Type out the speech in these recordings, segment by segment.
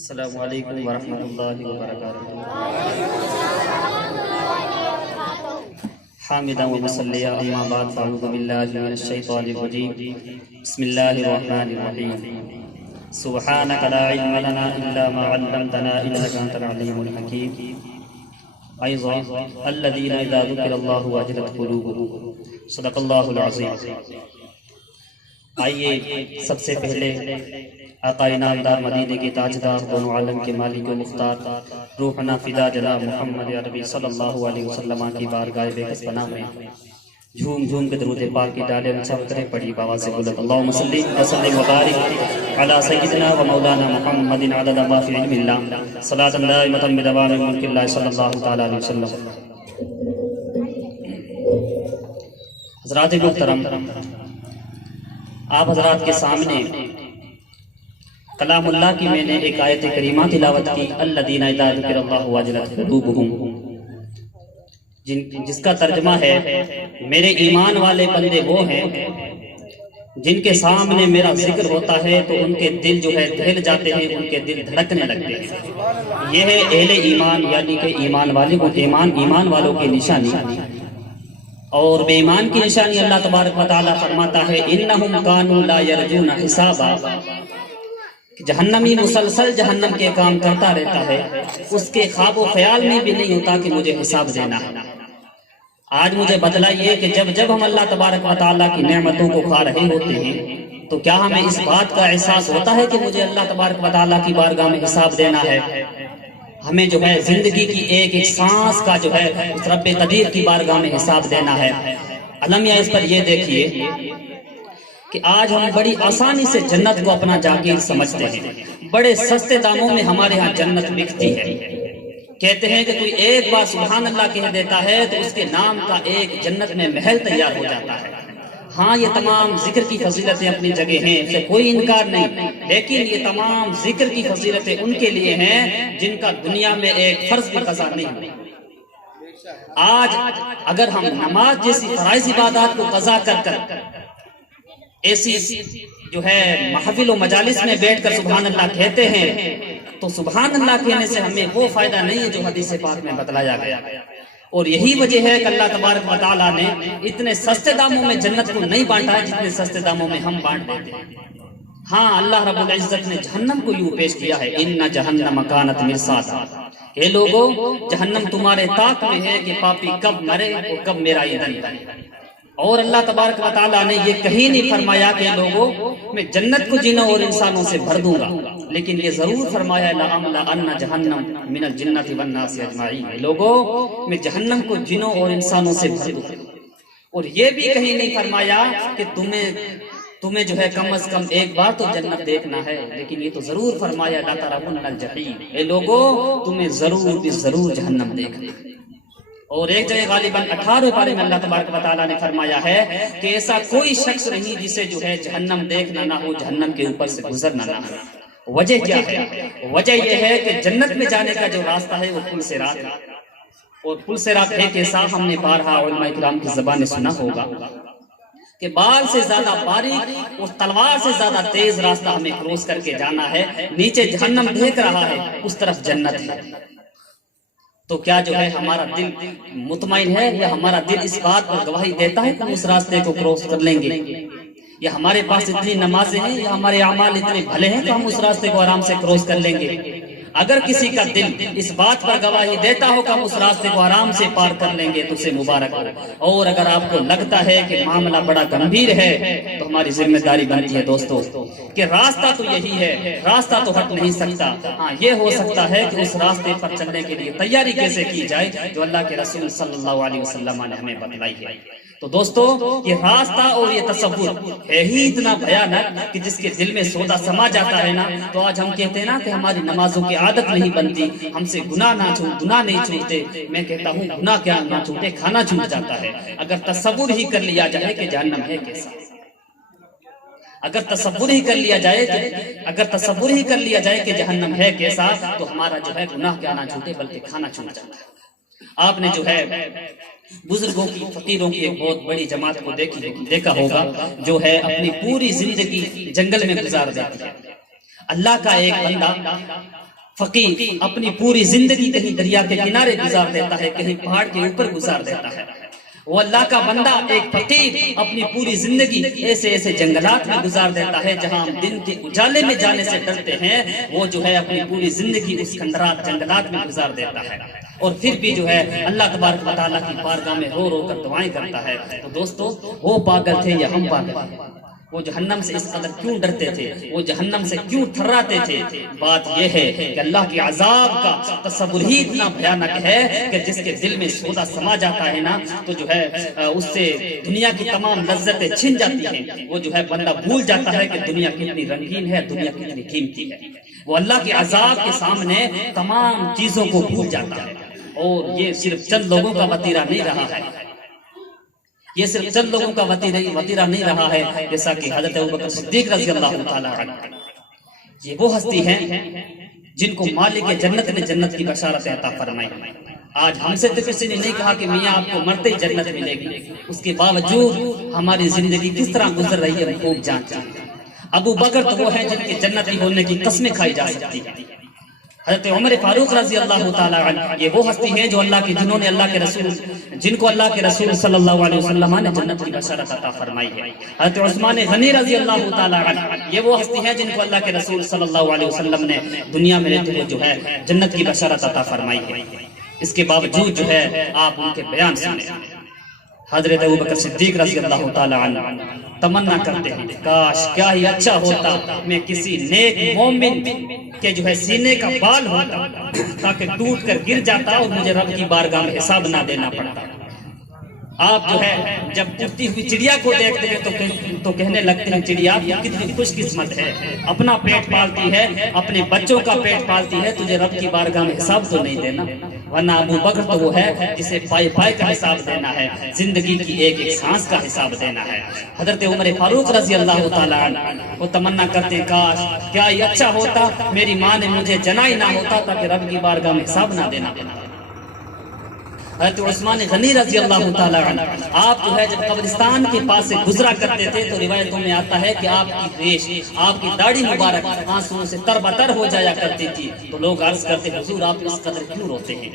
السلام علیکم ورحمۃ اللہ وبرکاتہ۔ حامدا و مصلیا اما بعد فاعوذ باللہ من الشیطان الرجیم بسم اللہ الرحمن الرحیم سبحانک لا علم لنا الا ما علمتنا انک انت العلیم الحکیم ایضا الذین اذا ذکر اللہ وجلت قلوبهم صدق اللہ العظیم۔ آئیے سب سے پہلے آقا انعامدار مدینے کے تاجدار دونوں عالم کے مالک و مختار روحنا فدا جناب محمد عربی صلی اللہ علیہ وسلم کی بارگاہ بے کس پناہ میں جھوم جھوم کے درود پاک کی ڈالے ان سب کرے پڑھی بآواز بلند اللہم صلی وسلم وبارک علی سیدنا و مولانا محمد عدد ما فی علم اللہ صلاۃ دائمۃ بدوام ملک اللہ صلی اللہ تعالی علیہ وسلم۔ حضرات محترم، آپ حضرات کے سامنے کلام اللہ کی میں نے ایک آیت کریمہ تلاوت کی، الذین اذا ذکر اللہ وجلت قلوبهم، جس کا ترجمہ ہے میرے ایمان والے بندے وہ ہیں جن کے سامنے میرا ذکر ہوتا ہے تو ان کے دل جو ہے دہل جاتے ہیں، ان کے دل دھڑکنے لگتے ہیں۔ یہ ہے اہل ایمان، یعنی کہ ایمان والوں کی نشانی۔ اور بے ایمان کی نشانی اللہ تبارک و تعالیٰ فرماتا ہے انہم کانوا لا یرجون حسابا، جہنمی مسلسل جہنم کے کام کرتا رہتا ہے، اس کے خواب و خیال میں بھی نہیں ہوتا کہ مجھے حساب دینا ہے۔ آج مجھے بتلائیے کہ جب ہم اللہ تبارک و تعالیٰ کی نعمتوں کو کھا رہے ہوتے ہیں تو کیا ہمیں اس بات کا احساس ہوتا ہے کہ مجھے اللہ تبارک و تعالیٰ کی بارگاہ میں حساب دینا ہے؟ ہمیں جو ہے زندگی کی ایک ایک سانس کا جو ہے اس رب قدیر کی بارگاہ میں حساب دینا ہے۔ المیہ اس پر یہ دیکھیے کہ آج ہم بڑی آسانی سے جنت کو اپنا جاگیر سمجھتے ہیں، بڑے سستے داموں میں ہمارے ہاں جنت بکتی ہے۔ کہتے ہیں کہ کوئی ایک بار سبحان اللہ کہہ دیتا ہے تو اس کے نام کا ایک جنت میں محل تیار ہو جاتا ہے۔ ہاں یہ تمام ذکر کی فضیلتیں اپنی جگہ ہیں، اسے کوئی انکار نہیں، لیکن یہ تمام ذکر کی فضیلتیں ان کے لیے ہیں جن کا دنیا میں ایک فرض بھی قضا نہیں۔ آج اگر ہم نماز جیسی فرائض عبادات کو قضا کر ایسی جو ہے محفل و مجالس میں بیٹھ کر سبحان اللہ کہتے ہیں تو سبحان اللہ کہنے سے ہمیں وہ فائدہ نہیں ہے جو حدیث پاک میں بتلایا گیا۔ اور یہی وجہ ہے کہ اللہ تبارک و تعالیٰ نے اتنے سستے داموں میں جنت کو نہیں بانٹا ہے جتنے سستے داموں میں ہم بانٹ دیتے ہیں۔ ہاں اللہ رب العزت نے جہنم کو یوں پیش کیا ہے ان جہنم کانت مرصادا، کہ لوگوں جہنم تمہارے طاق میں ہے کہ پاپی کب مرے اور کب میرا ایندھن بنے۔ اور اللہ تبارک و تعالیٰ نے یہ کہیں نہیں فرمایا کہ لوگوں میں جنت کو جنوں اور انسانوں سے بھر دوں گا، لیکن یہ ضرور فرمایا لَأَمْلَأَنَّ جَهَنَّمَ مِنَ الْجِنَّةِ وَالنَّاسِ أَجْمَعِينَ، لوگوں میں جہنم کو جنوں اور انسانوں سے بھر دوں۔ اور یہ بھی کہیں نہیں فرمایا کہ تمہیں جو ہے کم از کم ایک بار تو جنت دیکھنا ہے، لیکن یہ تو ضرور فرمایا لَتَرَوُنَّ الْجَحِيمَ، اے لوگوں تمہیں ضرور جہنم دیکھنا ہے۔ اور ایک جگہ غالباً 18 پارے میں اللہ تبارک و تعالیٰ نے فرمایا ہے کہ ایسا کوئی شخص نہیں جسے جو ہے جہنم دیکھنا نہ ہو، جہنم کے اوپر سے گزرنا نہ ہو۔ وجہ کیا ہے؟ وجہ یہ ہے کہ جنت میں جانے کا جو راستہ ہے وہ پل صراط ہے، اور پل صراط ہے کیسا؟ ہم نے بارہا علماء کرام کی زبان سنا ہوگا کہ بال سے زیادہ باریک اور تلوار سے زیادہ تیز راستہ ہمیں کروس کر کے جانا ہے۔ نیچے جہنم دیکھ رہا ہے، اس طرف جنت ہے۔ تو کیا جو ہے ہمارا دل مطمئن ہے یا ہمارا دل اس بات پر گواہی دیتا ہے کہ ہم اس راستے کو کراس کر لیں گے؟ یا ہمارے پاس اتنی نمازیں ہیں یا ہمارے اعمال اتنے بھلے ہیں کہ ہم اس راستے کو آرام سے کراس کر لیں گے؟ اگر کسی کا دل اس بات پر گواہی دیتا ہو کہ ہم اس راستے کو آرام سے پار کر لیں گے تو اسے مبارک ہو۔ اور اگر آپ کو لگتا ہے کہ معاملہ بڑا گمبھیر ہے تو ہماری ذمہ داری بنتی ہے دوستو کہ راستہ تو یہی ہے، راستہ تو ہٹ نہیں سکتا۔ ہاں یہ ہو سکتا ہے کہ اس راستے پر چلنے کے لیے تیاری کیسے کی جائے جو اللہ کے رسول صلی اللہ علیہ وسلم نے ہمیں بتلائی ہے۔ تو دوستو یہ راستہ اور یہ تصور ہے ہی اتنا بھیانک کہ جس کے دل میں سودا سما جاتا ہے نا، تو آج ہم کہتے ہیں نا کہ ہماری نمازوں کی عادت نہیں بنتی، ہم سے گناہ نہیں چھوٹتے۔ میں کہتا ہوں گناہ کیا نہ چھوٹے، کھانا چھوٹ جاتا ہے۔ اگر تصور ہی کر لیا جائے کہ جہنم ہے کیسا، اگر تصور ہی کر لیا جائے کہ جہنم ہے کیسا، تو ہمارا جو ہے گناہ کیا نہ چھوٹے بلکہ کھانا چھوٹ جاتا ہے۔ آپ نے جو ہے بزرگوں کی، فقیروں کی ایک بہت بڑی جماعت کو دیکھا ہوگا جو ہے اپنی پوری زندگی جنگل میں گزار دیتی ہے۔ اللہ کا ایک بندہ فقیر اپنی پوری زندگی کہیں دریا کے کنارے گزار دیتا ہے، کہیں پہاڑ کے اوپر گزار دیتا ہے۔ وہ اللہ کا بندہ ایک فقیر اپنی پوری زندگی ایسے ایسے جنگلات میں گزار دیتا ہے جہاں ہم دن کے اجالے میں جانے سے ڈرتے ہیں، وہ جو ہے اپنی پوری زندگی اس کھنڈرات جنگلات میں گزار دیتا ہے، اور پھر بھی جو ہے اللہ تبارک و تعالیٰ کی بارگاہ میں رو رو کر دعائیں کرتا ہے۔ تو دوستو، وہ پاگل تھے یا ہم پاگل ہیں؟ وہ جہنم سے اس قدر کیوں ڈرتے تھے؟ وہ جہنم سے کیوں تھراتے تھے؟ بات یہ ہے کہ اللہ کے عذاب کا تصور ہی اتنا بھیانک ہے کہ جس کے دل میں سودا سما جاتا ہے نا، تو جو ہے اس سے دنیا کی تمام لذتیں چھن جاتی ہیں۔ وہ جو ہے بندہ بھول جاتا ہے کہ دنیا کتنی رنگین ہے، دنیا کتنی قیمتی ہے۔ وہ اللہ کے عذاب کے سامنے تمام چیزوں کو بھول جاتا ہے۔ اور یہ صرف چند لوگوں کا وتیرہ نہیں رہا ہے، یہ صرف چند لوگوں کا وتیرہ نہیں رہا ہے، جیسا کہ حضرت ابوبکر صدیق رضی اللہ تعالیٰ عنہ، یہ وہ ہستی ہیں جن کو مالک جنت نے جنت کی بشارت عطا فرمائی۔ آج ہم سے تو کسی نے نہیں کہا کہ میاں آپ کو مرتے ہی جنت ملے گی، اس کے باوجود ہماری زندگی کس طرح گزر رہی ہے ہم خوب جانتے ہیں۔ ابو بکر تو وہ ہیں جن کے جنتی ہونے کی قسمیں کھائی جا سکتی ہیں۔ حضرت عمر فاروق رضی اللہ تعالیٰ عنہ، یہ وہ ہستی ہیں جو جنہوں نے جن کو اللہ کے رسول صلی اللہ علیہ وسلم نے جنت کی بشارت عطا فرمائی ہے۔ حضرت عثمان غنی رضی اللہ تعالیٰ عنہ، یہ وہ ہستی ہیں جن کو اللہ کے رسول صلی اللہ علیہ وسلم نے دنیا میں رہتے ہوئے جو ہے جنت کی بشارت عطا فرمائی ہے۔ اس کے باوجود جو ہے آپ ان کے بیان سنیں۔ حضرت ابوبکر صدیق رضی اللہ تعالیٰ عنہ تمنا کرتے ہیں، کاش کیا ہی اچھا ہوتا میں کسی نیک مومن کہ جو ہے سینے کا بال ہوتا تاکہ ٹوٹ کر گر جاتا اور مجھے رب کی بارگاہ میں حساب نہ دینا پڑتا۔ آپ جو ہے جب اڑتی ہوئی چڑیا کو دیکھتے ہیں تو کہنے لگتے ہیں چڑیا کتنی خوش قسمت ہے، اپنا پیٹ پالتی ہے، اپنے بچوں کا پیٹ پالتی ہے، تجھے رب کی بارگاہ میں حساب تو نہیں دینا۔ ورنہ ابو بکر تو وہ ہے جسے پائے پائے کا حساب دینا ہے، زندگی کی ایک ایک سانس کا حساب دینا ہے۔ حضرت عمر فاروق رضی اللہ تعالیٰ عنہ وہ تمنا کرتے ہیں، کاش کیا ہی اچھا ہوتا میری ماں نے مجھے جنا ہی نہ ہوتا تاکہ رب کی بارگاہ میں حساب نہ دینا پڑتا۔ حضرت عثمان غنی رضی اللہ تعالیٰ عنہ، آپ جو ہے جب قبرستان کے پاس سے گزرا کرتے تھے تو روایتوں میں آتا ہے کہ آپ کی ریش، آپ کی داڑھی مبارک آنسوؤں سے تربتر ہو جایا کرتی تھی، تو لوگ عرض کرتے حضور آپ اس قدر کیوں روتے ہیں؟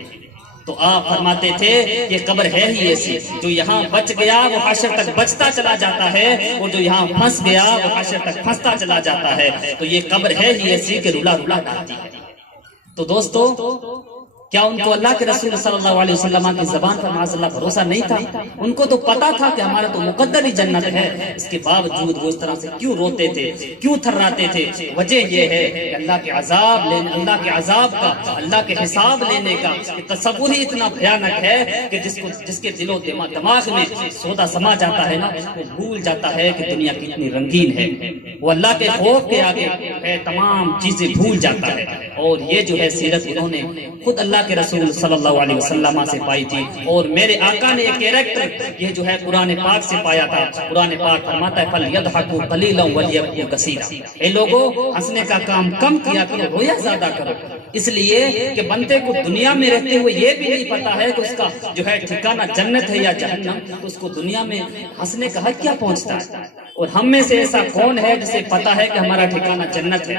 تو آپ فرماتے تھے یہ قبر ہے ہی ایسی، جو یہاں بچ گیا وہ حشر تک بچتا چلا جاتا ہے، اور جو یہاں پھنس گیا وہ حشر تک پھنستا چلا جاتا ہے۔ تو یہ قبر ہے ہی ایسی کہ رلا رلا ڈالتی ہے۔ تو دوستو، کیا ان کو اللہ کے رسول صلی اللہ علیہ وسلم کی زبان پر معاذ اللہ بھروسہ نہیں تھا؟ ان کو تو پتا تھا کہ ہمارا تو مقدر ہی جنت ہے، اس کے باوجود وہ اس طرح سے کیوں روتے تھے، کیوں تھراتے تھے؟ وجہ یہ ہے کہ اللہ کے عذاب کا، اللہ کے حساب لینے کا تصور ہی اتنا بھیانک ہے کہ جس کے دل و دماغ میں سودا سما جاتا ہے نا، وہ بھول جاتا ہے کہ دنیا کتنی رنگین ہے۔ وہ اللہ کے خوف کے آگے ہے تمام چیزیں بھول جاتا ہے۔ اور یہ جو ہے سیرت انہوں نے خود اللہ کے رسول صلی اللہ علیہ وسلم سے پائی تھی، اور میرے آقا نے ایک کیریکٹر یہ جو ہے قرآن پاک سے پایا تھا۔ قرآن پاک فرماتا ہے فَلْيَضْحَكُوا قَلِيلًا وَلْيَبْكُوا كَثِيرًا، اے لوگو ہنسنے کا کام کم کیا کرو، رویا زیادہ کرو، اس لیے کہ بندے کو دنیا میں رہتے ہوئے یہ بھی نہیں پتا ہے کہ اس کا جو ہے ٹھکانہ جنت ہے یا جہنم، تو اس کو دنیا میں ہنسنے کا حق کیا پہنچتا ہے؟ اور ہم میں سے ایسا کون ہے جسے پتا ہے کہ ہمارا ٹھکانہ جنت ہے؟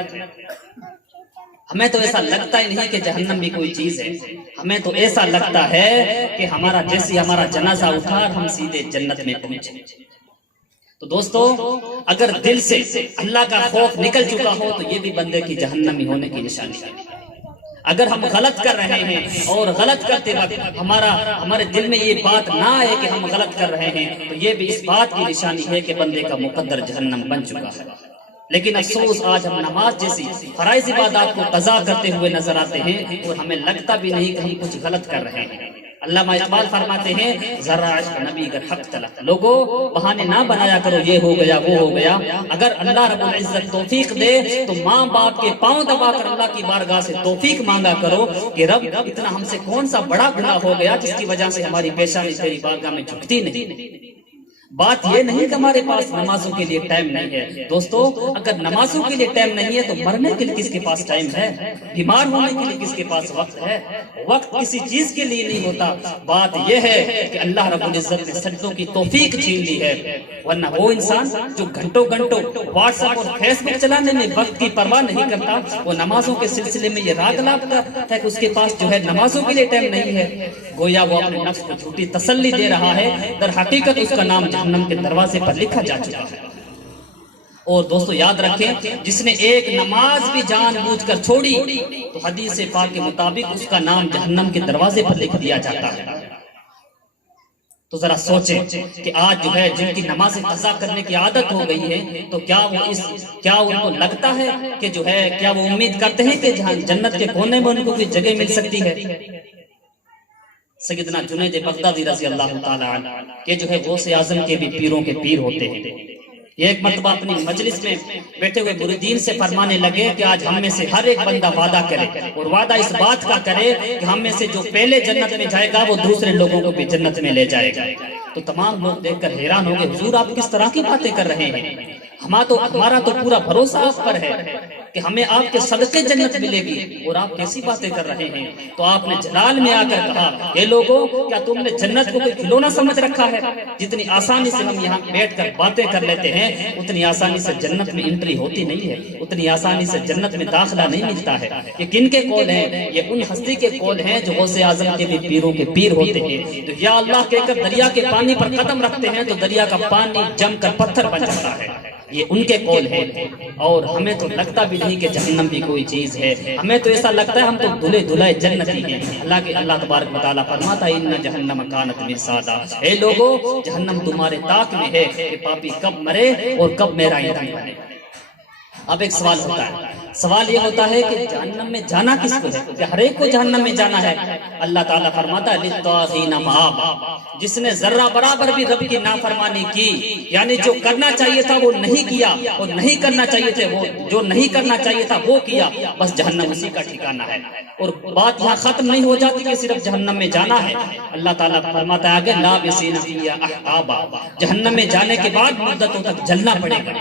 ہمیں تو ایسا لگتا ہی نہیں کہ جہنم بھی کوئی چیز ہے، ہمیں تو ایسا لگتا ہے کہ ہمارا جنازہ اٹھا اور ہم سیدھے جنت میں پہنچے۔ تو دوستو، اگر دل سے اللہ کا خوف نکل چکا ہو تو یہ بھی بندے کی جہنمی ہونے کی نشانی ہے۔ اگر ہم غلط کر رہے ہیں اور غلط کرتے وقت ہمارے دل میں یہ بات نہ آئے کہ ہم غلط کر رہے ہیں، تو یہ بھی اس بات کی نشانی ہے کہ بندے کا مقدر جہنم بن چکا ہے۔ لیکن افسوس آج ہم نماز جیسی فرائض عبادات کو قضا کرتے ہوئے نظر آتے ہیں اور ہمیں لگتا بھی نہیں کہ ہم کچھ غلط کر رہے ہیں۔ علامہ اقبال فرماتے ہیں ذرا عشق نبی اگر حق تلا، لوگو بہانے نہ بنایا کرو یہ ہو گیا وہ ہو گیا۔ اگر اللہ رب العزت توفیق دے تو ماں باپ کے پاؤں دبا کر اللہ کی بارگاہ سے توفیق مانگا کرو کہ رب اتنا ہم سے کون سا بڑا گناہ ہو گیا جس کی وجہ سے ہماری پیشانی تیری بارگاہ میں جھکتی نہیں۔ بات یہ نہیں کہ ہمارے پاس نمازوں کے لیے ٹائم نہیں ہے دوستو، اگر نمازوں کے لیے ٹائم نہیں ہے تو مرنے کے لیے کس کے پاس ٹائم ہے؟ بیمار ہونے کے لیے کس کے پاس وقت ہے؟ وقت کسی چیز کے لیے نہیں ہوتا۔ بات یہ ہے کہ اللہ رب العزت نے سجدوں کی توفیق چھین لی ہے، ورنہ وہ انسان جو گھنٹوں گھنٹوں واٹس ایپ اور فیس بک چلانے میں وقت کی پرواہ نہیں کرتا، وہ نمازوں کے سلسلے میں یہ راگ لاپ کرتا ہے کہ اس کے پاس جو ہے نمازوں کے لیے ٹائم نہیں ہے، گویا وہ اپنے نفس کو جھوٹی تسلی دے رہا ہے، در حقیقت اس کا نام جہنم کے دروازے پر لکھا جا چکا ہے۔ اور دوستو یاد رکھیں، جس نے ایک نماز بھی جان بوجھ کر چھوڑی تو حدیث پاک کے مطابق اس کا نام جہنم کے دروازے پر لکھ دیا جاتا ہے۔ تو ذرا سوچیں کہ آج جو ہے جن کی نماز قضا کرنے کی عادت ہو گئی ہے تو کیا ان کو لگتا ہے کہ جو ہے، کیا وہ امید کرتے ہیں کہ جہاں جنت کے کونے میں ان کو کوئی جگہ مل سکتی ہے؟ سیدنا جنید بغدادی رضی اللہ تعالیٰ عنہ کہ جو ہے غوث اعظم کے بھی پیروں کے پیر ہوتے ہیں، یہ ایک مرتبہ اپنی مجلس میں بیٹھے ہوئے مریدین سے فرمانے لگے کہ آج ہم میں سے ہر ایک بندہ وعدہ کرے، اور وعدہ اس بات کا کرے کہ ہم میں سے جو پہلے جنت میں جائے گا وہ دوسرے لوگوں کو بھی جنت میں لے جائے گا۔ تو تمام لوگ دیکھ کر حیران ہو گئے، حضور آپ کس طرح کی باتیں کر رہے ہیں؟ ہمارا تو پورا بھروسہ آپ پر ہے کہ ہمیں آپ کے صدقے جنت ملے گی، اور آپ کیسی باتیں کر رہے ہیں؟ تو آپ نے جلال میں آ کر کہا، اے لوگوں، کیا تم نے جنت کو کوئی کھلونا سمجھ رکھا ہے؟ جتنی آسانی سے ہم یہاں بیٹھ کر باتیں کر لیتے ہیں اتنی آسانی سے جنت میں انٹری ہوتی نہیں ہے، اتنی آسانی سے جنت میں داخلہ نہیں ملتا ہے۔ یہ کن کے قول ہیں؟ یہ ان ہستی کے قول ہیں جو غوث اعظم کے بھی پیروں کے پیر ہوتے ہیں، تو یا اللہ کہہ کر دریا کے پانی پر قدم رکھتے ہیں تو دریا کا پانی جم کر پتھر بن جاتا ہے۔ یہ ان کے قول ہے، اور ہمیں تو لگتا بھی نہیں کہ جہنم بھی کوئی چیز ہے، ہمیں تو ایسا لگتا ہے ہم تو دھلے دھلائے جنتی ہیں۔ اللہ تبارک و تعالیٰ فرماتا ہے ان جہنم کانت مرصادا، اے لوگو جہنم تمہارے طاق میں ہے کہ پاپی کب مرے اور کب میرا ایندھن بنے۔ اب ایک سوال ہوتا ہے، سوال یہ ہوتا ہے کہ جہنم میں جانا کس کو ہے؟ کہ ہر ایک کو جہنم میں جانا ہے؟ اللہ تعالیٰ فرماتا ہے للطاغین مآب، جس نے ذرہ برابر بھی رب کی نافرمانی کی، یعنی جو کرنا چاہیے تھا وہ نہیں کیا، اور نہیں کرنا چاہیے تھے وہ جو نہیں کرنا چاہیے تھا وہ کیا، بس جہنم اسی کا ٹھکانہ ہے۔ اور بات یہاں ختم نہیں ہو جاتی کہ صرف جہنم میں جانا ہے، اللہ تعالیٰ فرماتا ہے آگے لابسین فیہا احقابا، جہنم میں جانے کے بعد مدتوں تک جلنا پڑے گا۔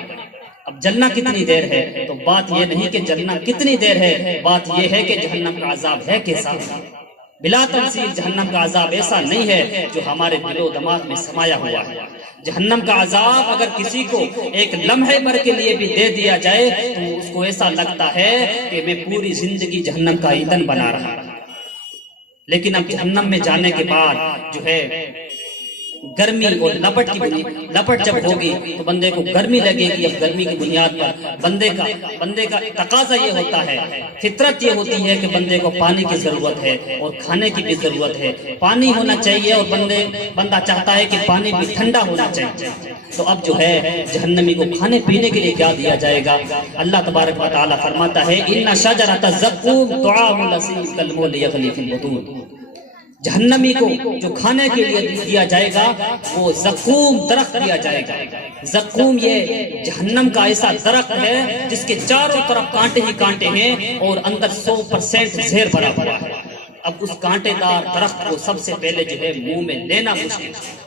اب جلنا کتنی دیر ہے؟ تو بات یہ نہیں کہ جلنا کتنی دیر ہے، بات یہ ہے کہ جہنم کا عذاب ہے کیسا۔ بلا تمثیل جہنم کا عذاب ایسا نہیں ہے جو ہمارے دل و دماغ میں سمایا ہوا ہے۔ جہنم کا عذاب اگر کسی کو ایک لمحے بھر کے لیے بھی دے دیا جائے تو اس کو ایسا لگتا ہے کہ میں پوری زندگی جہنم کا ایندھن بنا رہا ہوں۔ لیکن اب جہنم میں جانے کے بعد جو ہے گرمی اور لپٹ جب ہوگی تو بندے کو گرمی لگے گی۔ اب گرمی کی بنیاد پر بندے کا تقاضا یہ ہوتا ہے، فطرت یہ ہوتی ہے کہ بندے کو پانی کی ضرورت ہے اور کھانے کی بھی ضرورت ہے، پانی ہونا چاہیے، اور بندہ چاہتا ہے کہ پانی بھی ٹھنڈا ہونا چاہیے۔ تو اب جو ہے جہنمی کو کھانے پینے کے لیے کیا دیا جائے گا؟ اللہ تبارک و تعالیٰ فرماتا ہے ان شجرۃ الزقوم طعام الاسیم کالمہل یغلی فی البطون، جہنمی کو جو کھانے کے لیے دیا جائے گا وہ زقوم درخت دیا جائے گا۔ زقوم یہ جہنم کا ایسا درخت ہے جس کے چاروں طرف کانٹے ہی کانٹے ہیں اور اندر 100% زہر بھرا ہوا ہے۔ اب اس کانٹے دار درخت کو سب سے پہلے جو ہے منہ میں لینا مشکل ہے،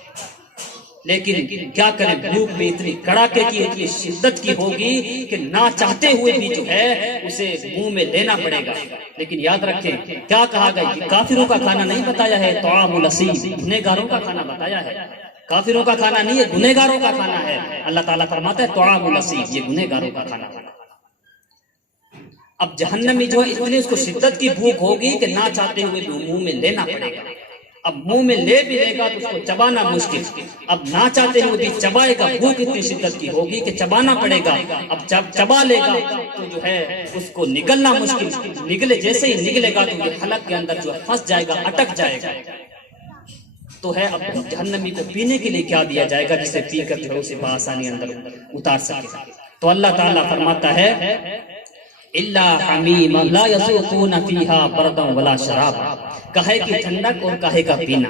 لیکن کیا کریں، بھوک میں اتنی کڑاکے کی اتنی شدت کی ہوگی کہ نہ چاہتے ہوئے بھی جو ہے اسے منہ میں لینا پڑے گا۔ لیکن یاد رکھیں کیا کہا گیا، یہ کافروں کا کھانا نہیں بتایا ہے، طعام الاسیم گنہگاروں کا کھانا بتایا ہے، کافروں کا کھانا نہیں ہے، گنہگاروں کا کھانا ہے۔ اللہ تعالیٰ فرماتا ہے طعام الاسیم، یہ گنہگاروں کا کھانا ہے۔ اب جہنمی جو ہے اتنی اس کو شدت کی بھوک ہوگی کہ نہ چاہتے ہوئے بھی منہ میں لینا پڑے گا۔ اب منہ میں لے بھی لے گا تو اس کو چبانا مشکل، اب نہ چاہتے ہوئے بھی چبائے گا، بھوک اتنی شدت کی ہوگی کہ چبانا پڑے گا۔ اب جب چبا لے گا تو جو ہے اس کو نگلنا مشکل، جیسے ہی نگلے گا تو یہ حلق کے اندر جو ہے پھنس جائے گا، اٹک جائے گا۔ تو ہے اب جہنمی کو پینے کے لیے کیا دیا جائے گا جسے پی کر جو ہے اسے بآسانی اندر اتار سکے؟ تو اللہ تعالیٰ فرماتا ہے الا حمیم لا یذوقون فیہا بردا ولا شرابا، کہے کی ٹھنڈک اور کہے کا پینا،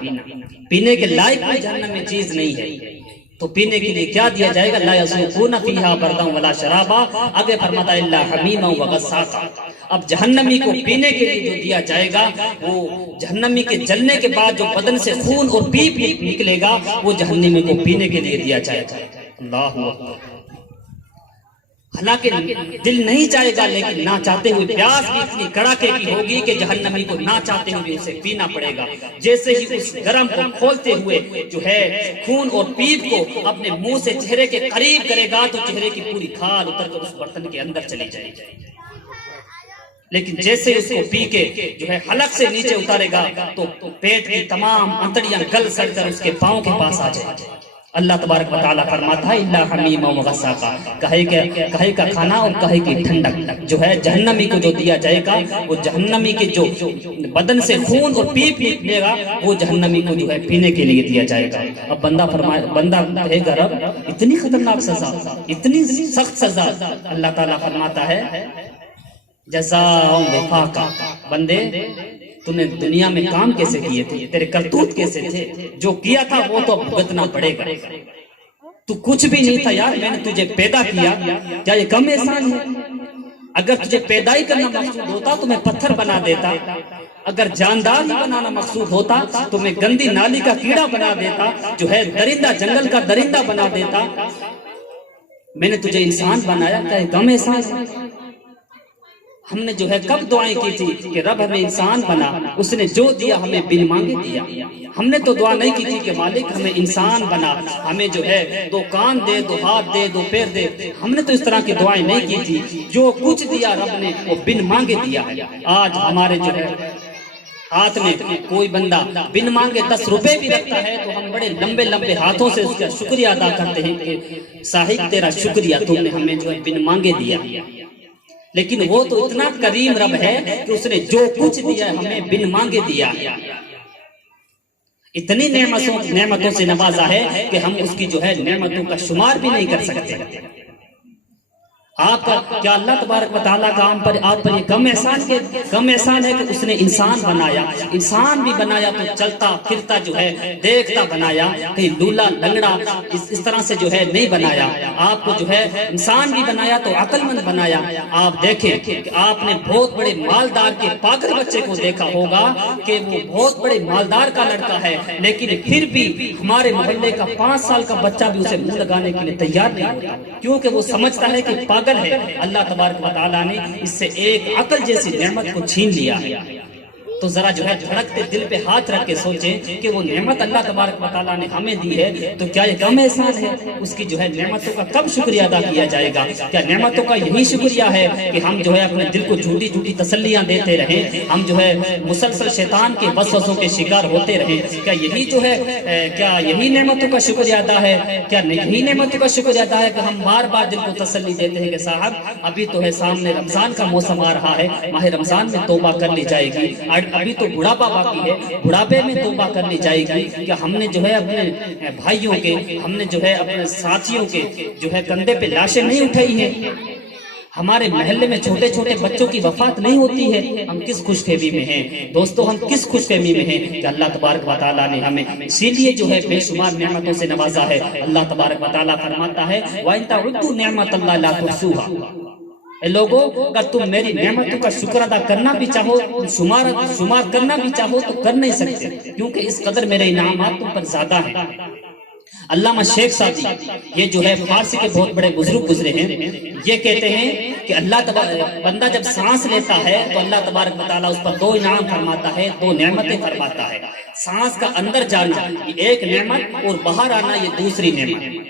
پینے کے لائق بھی جہنم میں چیز نہیں ہے۔ تو پینے کے لیے کیا دیا جائے گا؟ لا یذوقون فیہا بردا ولا شرابا، آگے فرماتا ہے الا حمیما وغساقا، اب جہنمی کو پینے کے لیے جو دیا جائے گا وہ جہنمی کے جلنے کے بعد جو بدن سے خون اور پیپ نکلے گا وہ جہنمی کو پینے کے لیے دیا جائے گا۔ اللہ اکبر۔ حالانکہ دل نہیں چاہے گا، لیکن نہ چاہتے ہوئے پیاس بھی اتنی کڑاکے کی ہوگی کہ جہنمی کو نہ چاہتے ہوئے اسے پینا پڑے گا۔ جیسے ہی اس گرم کو کھولتے ہوئے جو ہے خون اور پیپ کو اپنے منہ سے چہرے کے قریب کرے گا تو چہرے کی پوری کھال اتر کر اس برتن کے اندر چلی جائے گی، لیکن جیسے اس کو پی کے جو ہے حلق سے نیچے اتارے گا تو پیٹ کی تمام انتڑیاں گل سڑ کر اس کے پاؤں کے پاس آ جائے گی۔ اللہ تبارک و تعالیٰ فرماتا ہے اللہ حمیم و غساقا، کہے کا کھانا اور کہے کی ٹھنڈک جو ہے جہنمی کو جو دیا جائے گا وہ جہنمی کے جو بدن سے خون اور پیپ نکلے گا وہ جہنمی کو جو ہے پینے کے لیے دیا جائے گا۔ اب بندہ کہے گا رب اتنی خطرناک سزا، اتنی سخت سزا، اللہ تعالیٰ فرماتا ہے جزاء وفاقا، بندے تو نے دنیا میں کام کیسے کیے تھے، تیرے کرتوت کیسے تھے، جو کیا تھا وہ تو اب بھگتنا پڑے گا۔ تو کچھ بھی نہیں تھا یار، میں نے تجھے پیدا کیا، کیا یہ کم احسان ہے؟ اگر تجھے پیدائی کرنا مقصود ہوتا تو میں پتھر بنا دیتا، اگر جاندار ہی بنانا مقصود ہوتا تو میں گندی نالی کا کیڑا بنا دیتا، جو ہے درندہ جنگل کا درندہ بنا دیتا۔ میں نے تجھے انسان بنایا، کیا یہ کم احسان ہے؟ ہم نے جو ہے کب دعائیں کی تھی کہ رب ہمیں انسان بنا، اس نے جو دیا ہمیں بن مانگے دیا۔ ہم نے تو دعا نہیں کی تھی کہ مالک ہمیں انسان بنا، ہمیں جو ہے دو کان دے، دو ہاتھ دے، دو پیر دے، ہم نے تو اس طرح کی دعائیں نہیں کی تھی۔ جو کچھ دیا رب نے وہ بن مانگے دیا ہے۔ آج ہمارے جو ہے ہاتھ میں کوئی بندہ بن مانگے 10 روپے بھی رکھتا ہے تو ہم بڑے لمبے لمبے ہاتھوں سے اس کا شکریہ ادا کرتے ہیں کہ صاحب تیرا شکریہ، تم نے ہمیں جو ہے بن مانگے دیا۔ لیکن وہ تو اتنا کریم رب ہے کہ اس نے جو کچھ دیا ہمیں بن مانگے دیا، اتنی نعمتوں سے نوازا ہے کہ ہم اس کی جو ہے نعمتوں کا شمار بھی نہیں کر سکتے۔ آپ کا کیا اللہ تبارک و تعالیٰ کا آپ پر یہ کم احسان ہے کہ اس نے انسان بنایا، انسان بھی بنایا تو چلتا پھرتا جو ہے دیکھتا بنایا، کہیں لولا لنگڑا اس طرح سے جو ہے نہیں بنایا۔ آپ کو جو ہے انسان بھی بنایا تو عقل مند بنایا۔ آپ دیکھیں کہ آپ نے بہت بڑے مالدار کے پاگل بچے کو دیکھا ہوگا کہ وہ بہت بڑے مالدار کا لڑکا ہے، لیکن پھر بھی ہمارے محلے کا 5 سال کا بچہ بھی اسے منہ لگانے کے لیے تیار نہیں ہوتا، کیونکہ وہ سمجھتا ہے کہ پاگل ہے۔ اللہ تبارک و تعالیٰ نے اس سے ایک عقل جیسی نعمت کو چھین لیا ہے۔ تو ذرا جو ہے دھڑکتے دل پہ ہاتھ رکھ کے سوچیں کہ وہ نعمت اللہ تبارک و تعالیٰ نے ہمیں دی ہے تو کیا یہ کم احسان ہے؟ اس کی جو ہے نعمتوں کا کب شکریہ ادا کیا جائے گا؟ کیا نعمتوں کا یہی شکریہ ہے کہ ہم جو ہے اپنے دل کو جھوٹی جھوٹی تسلیاں دیتے رہیں، ہم جو ہے مسلسل شیطان کے وسوسوں کے شکار ہوتے رہیں؟ کیا یہی جو ہے کیا یہی نعمتوں کا شکریہ ادا ہے؟ کیا یہی نعمتوں کا شکریہ ادا ہے کہ ہم بار بار دل کو تسلی دیتے ہیں کہ صاحب ابھی تو ہے سامنے رمضان کا موسم آ رہا ہے، ماہ رمضان میں توبہ کر لی جائے گی، ابھی تو بڑھاپا باقی ہے، بڑھاپے میں توبہ کر لی جائے گی۔ کہ ہم نے جو ہے اپنے بھائیوں کے، ہم نے جو ہے اپنے ساتھیوں کے جو ہے کندھے پہ لاشیں نہیں اٹھائی ہیں، ہمارے محلے میں چھوٹے چھوٹے بچوں کی وفات نہیں ہوتی ہے، ہم کس خوش فہمی میں ہیں دوستو، ہم کس خوش فہمی میں ہیں کہ اللہ تبارک و تعالیٰ نے ہمیں اسی لیے جو ہے بے شمار نعمتوں سے نوازا ہے۔ اللہ تبارک و تعالیٰ فرماتا ہے وَإِن تَعُدُّوا نِعْمَتَ اللَّهِ لَا تُحْصُوهَا، اے لوگوں اگر تم میری نعمتوں کا شکر ادا کرنا بھی چاہو، شمار کرنا بھی چاہو تو کر نہیں سکتے، کیونکہ اس قدر میرے انعامات تم پر زیادہ ہیں۔ علامہ شیخ سعدی یہ جو ہے فارسی کے بہت بڑے بزرگ گزرے ہیں، یہ کہتے ہیں کہ بندہ جب سانس لیتا ہے تو اللہ تبارک و تعالیٰ اس پر 2 انعام فرماتا ہے، 2 نعمتیں فرماتا ہے۔ سانس کا اندر جانا یہ ایک نعمت اور باہر آنا یہ دوسری نعمت۔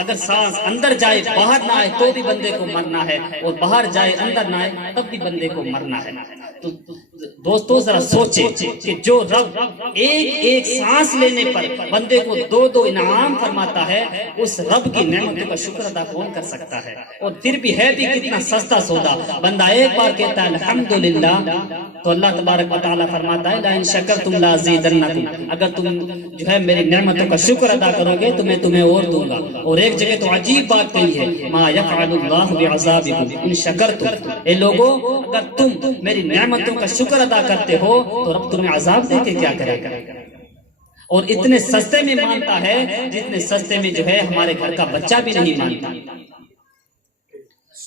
اگر سانس اندر جائے باہر نہ آئے تو بھی بندے کو مرنا ہے، اور باہر جائے اندر نہ آئے تب بھی بندے کو مرنا ہے۔ تو دوستو ذرا سوچیں کہ جو رب ایک ایک سانس لینے پر بندے کو 2 انعام فرماتا ہے، اس رب کی نعمتوں کا شکر ادا کون کر سکتا ہے؟ اور پھر بھی ہے بھی کتنا سستا سودا، بندہ ایک بار کہتا ہے الحمدللہ تو اللہ تبارک و تعالیٰ فرماتا ہے لَإِن شَكَرْتُمْ لَأَزِيدَنَّكُمْ، اگر تم جو ہے میری نعمتوں کا شکر ادا کرو گے تو میں تمہیں اور دوں گا۔ اور ایک جگہ تو عجیب بات کہی ہے مَا يَفْعَلُ اللَّهُ بِعَذَابِكُمْ إِن شَكَرْتُمْ، اے لوگوں اگر تم میری نعمتوں کا شکر ادا کرتے ہو تو رب تمہیں عذاب دے کے کیا کرے گا؟ اور اتنے سستے میں مانتا ہے جتنے سستے میں جو ہے ہمارے گھر کا بچہ بھی نہیں مانتا۔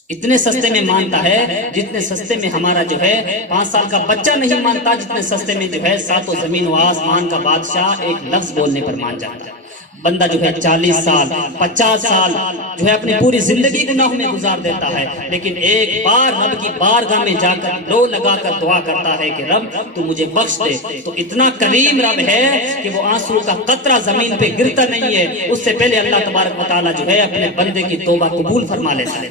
اتنے سستے میں مانتا ہے جتنے سستے میں ہمارا جو ہے 5 سال کا بچہ نہیں مانتا، جتنے سستے میں جو ہے 7 زمین و آسمان کا بادشاہ ایک لفظ بولنے پر مان جاتا ہے۔ بندہ جو ہے 40 سال 50 سال جو ہے اپنی پوری زندگی گناہوں میں گزار دیتا ہے، لیکن ایک بار رب کی بارگاہ میں جا کر لو لگا کر دعا کرتا ہے کہ رب تو مجھے بخش دے، تو اتنا کریم رب ہے کہ وہ آنسو کا قطرہ زمین پہ گرتا نہیں ہے، اس سے پہلے اللہ تبارک و تعالیٰ جو ہے اپنے بندے کی توبہ قبول فرما لیتا ہے۔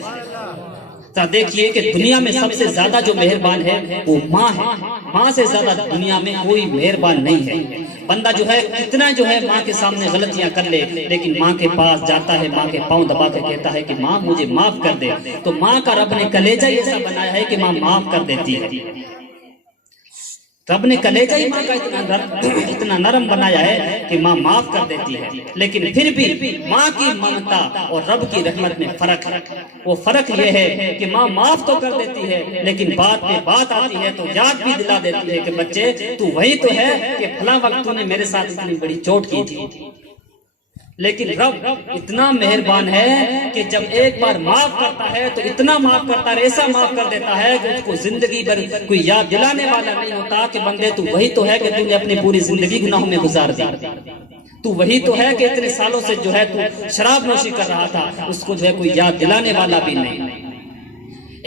دیکھیے کہ دنیا میں سب سے زیادہ جو مہربان ہے وہ ماں ہے، ماں سے زیادہ دنیا میں کوئی مہربان نہیں ہے۔ بندہ جو ہے کتنا جو ہے ماں کے سامنے غلطیاں کر لے، لیکن ماں کے پاس جاتا ہے، ماں کے پاؤں دبا کے کہتا ہے کہ ماں مجھے معاف کر دے، تو ماں کا رب نے کلیجہ ایسا بنایا ہے کہ ماں معاف کر دیتی ہے۔ رب نے کلیجہ ہی ماں کا اتنا نرم بنایا ہے کہ ماں معاف کر دیتی ہے، لیکن پھر بھی ماں کی ممتا اور رب کی رحمت میں فرق ہے۔ وہ فرق یہ ہے کہ ماں معاف تو کر دیتی ہے، لیکن بات پہ بات آتی ہے تو یاد بھی دلا دیتی ہے کہ بچے تو وہی تو ہے کہ فلاں وقت تو نے میرے ساتھ اتنی بڑی چوٹ کی تھی۔ لیکن رب اتنا مہربان ہے کہ جب ایک بار معاف کرتا ہے تو اتنا معاف کرتا ہے، ایسا معاف کر دیتا ہے کہ اس کو زندگی بھر کوئی یاد دلانے والا نہیں ہوتا کہ بندے تو وہی تو ہے کہ تم نے اپنی پوری زندگی گناہوں میں گزار دی، تو وہی تو ہے کہ اتنے سالوں سے جو ہے تو شراب نوشی کر رہا تھا، اس کو جو ہے کوئی یاد دلانے والا بھی نہیں۔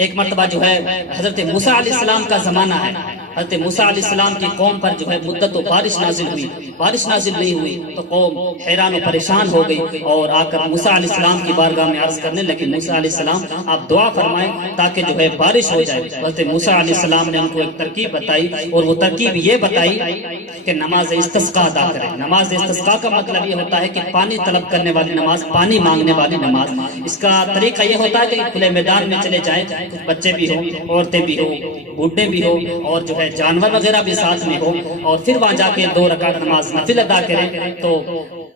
ایک مرتبہ جو ہے حضرت موسیٰ علیہ السلام کا زمانہ ہے، حضرت موسیٰ علیہ السلام کی قوم پر جو ہے مدت و بارش نازل ہوئی، بارش نازل نہیں ہوئی تو قوم حیران و پریشان ہو گئی اور آ کر موسیٰ علیہ السلام کی بارگاہ میں عرض کرنے لگے موسیٰ علیہ السلام آپ دعا فرمائیں تاکہ جو ہے بارش ہو جائے۔ حضرت موسیٰ علیہ السلام نے ان کو ایک ترکیب بتائی اور وہ ترکیب یہ بتائی کہ نماز استسقاء ادا کریں۔ نماز استسقاء کا مطلب یہ ہوتا ہے کہ پانی طلب کرنے والی نماز، پانی مانگنے والی نماز۔ اس کا طریقہ یہ ہوتا ہے کہ کھلے میدان میں چلے جائیں، کچھ بچے بھی ہوں، عورتیں بھی ہوں، بوڑھے بھی ہوں اور جو ہے جانور وغیرہ بھی ساتھ میں ہو، اور پھر وہاں جا کے 2 رکعت نماز نفل ادا کریں، تو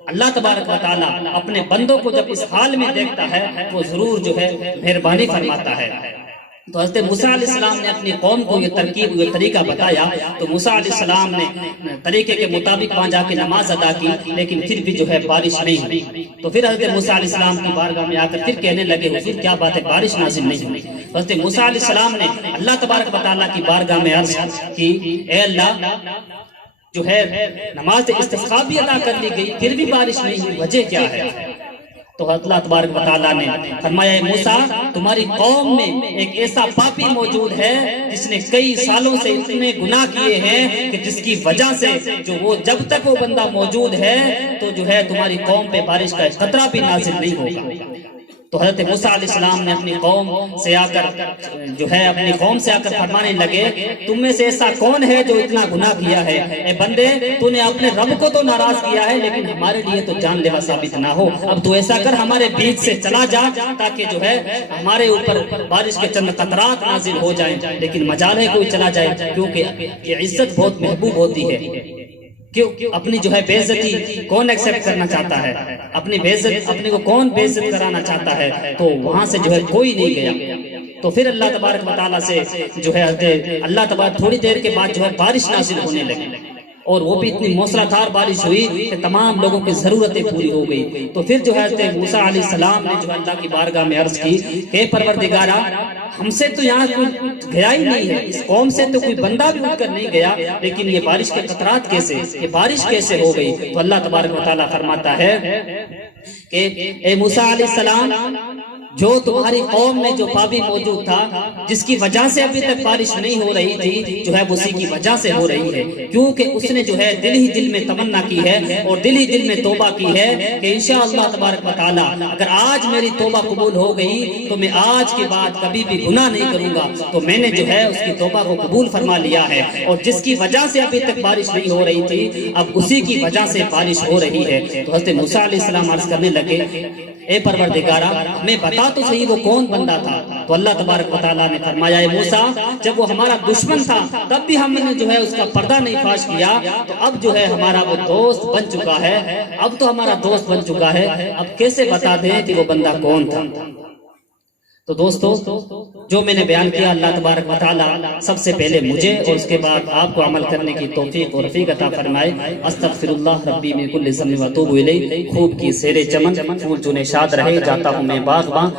اللہ تبارک و تعالیٰ اپنے بندوں کو جب اس حال میں دیکھتا ہے وہ ضرور جو ہے مہربانی فرماتا ہے۔ تو حضرت موسیٰ علیہ السلام نے اپنی قوم کو یہ ترکیب، یہ طریقہ بتایا، تو موسیٰ علیہ السلام نے طریقے کے مطابق وہاں جا کے نماز ادا کی، لیکن پھر بھی جو ہے بارش نہیں ہوئی۔ تو پھر حضرت موسیٰ علیہ السلام کی بارگاہ میں آ کر پھر کہنے لگے حضور کیا بات ہے بارش نازل نہیں ہوئی؟ حضرت موسیٰ علیہ السلام نے اللہ تبارک و تعالیٰ کی بارگاہ میں عرض کی اے اللہ جو ہے نماز استسقاء بھی ادا کر لی گئی پھر بھی بارش نہیں ہوئی، وجہ کیا ہے؟ تو اللہ تبارک و تعالیٰ نے فرمایا اے موسیٰ تمہاری قوم میں ایک ایسا پاپی موجود ہے جس نے کئی سالوں سے اتنے گناہ کیے ہیں کہ جس کی وجہ سے جو وہ جب تک وہ بندہ موجود ہے تو جو ہے تمہاری قوم پہ بارش کا قطرہ بھی نازل نہیں ہوگا۔ تو حضرت موسیٰ علیہ السلام نے اپنی قوم سے آ کر جو ہے اپنی قوم سے آ کر فرمانے لگے تم میں سے ایسا کون ہے جو اتنا گناہ کیا ہے؟ اے بندے تو نے اپنے رب کو تو ناراض کیا ہے لیکن ہمارے لیے تو جان لیوا ثابت نہ ہو، اب تو ایسا کر ہمارے بیچ سے چلا جا تاکہ جو ہے ہمارے اوپر بارش کے چند قطرات نازل ہو جائیں، لیکن مجال ہے کوئی چلا جائے کیونکہ یہ عزت بہت محبوب ہوتی ہے۔ کیوں اپنی جو ہے بے عزتی کون ایکسپٹ کرنا چاہتا ہے؟ اپنی بے عزت اپنے کو کون بے عزت کرانا چاہتا ہے؟ تو وہاں سے جو ہے کوئی نہیں گیا۔ تو پھر اللہ تبارک و تعالیٰ سے جو ہے اللہ تبارک تھوڑی دیر کے بعد جو ہے بارش نازل ہونے لگی اور وہ بھی اتنی موسلادھار بارش ہوئی کہ تمام لوگوں کی ضرورتیں پوری ہو گئی۔ تو پھر جو ہے موسیٰ علیہ السلام نے جو اللہ کی بارگاہ میں عرض کی کہ پروردگارا ہم سے تو یہاں کوئی گیا ہی نہیں ہے، اس قوم سے تو کوئی بندہ بھی اٹھ کر نہیں گیا، لیکن یہ بارش کے قطرات کیسے، یہ بارش کیسے ہو گئی؟ تو اللہ تبارک و تعالیٰ فرماتا ہے کہ اے موسیٰ علیہ السلام جو تمہاری قوم میں جو پاپی موجود تھا جس کی وجہ سے ابھی تک بارش نہیں ہو رہی تھی جو ہے اسی کی وجہ سے ہو رہی ہے، کیونکہ اس نے جو ہے دل ہی دل میں تمنا کی ہے اور دل ہی دل میں توبہ کی ہے کہ انشاءاللہ تبارک و تعالیٰ اگر آج میری توبہ قبول ہو گئی تو میں آج کے بعد کبھی بھی گناہ نہیں کروں گا۔ تو میں نے جو ہے اس کی توبہ کو قبول فرما لیا ہے اور جس کی وجہ سے ابھی تک بارش نہیں ہو رہی تھی اب اسی کی وجہ سے بارش ہو رہی ہے۔ تو حضرت موسیٰ علیہ السلام عرض کرنے لگے اے پروردگارا ہمیں بتا تو صحیح وہ کون بندہ تھا؟ تو اللہ تبارک و تعالیٰ نے فرمایا اے موسیٰ جب وہ ہمارا دشمن تھا تب بھی ہم نے جو ہے اس کا پردہ نہیں فاش کیا، تو اب جو ہے ہمارا وہ دوست بن چکا ہے، اب تو ہمارا دوست بن چکا ہے، اب کیسے بتا دیں کہ وہ بندہ کون تھا؟ تو دوستو جو میں نے بیان کیا اللہ تبارک و تعالیٰ سب سے پہلے مجھے اور اس کے بعد آپ کو عمل کرنے کی توفیق اور رفیق عطا فرمائے۔ استغفر اللہ ربی من کل ذنب و اتوب الیہ۔ خوب کی سیر چمن پھول چونے شاد رہے، جاتا ہوں میں باغ باں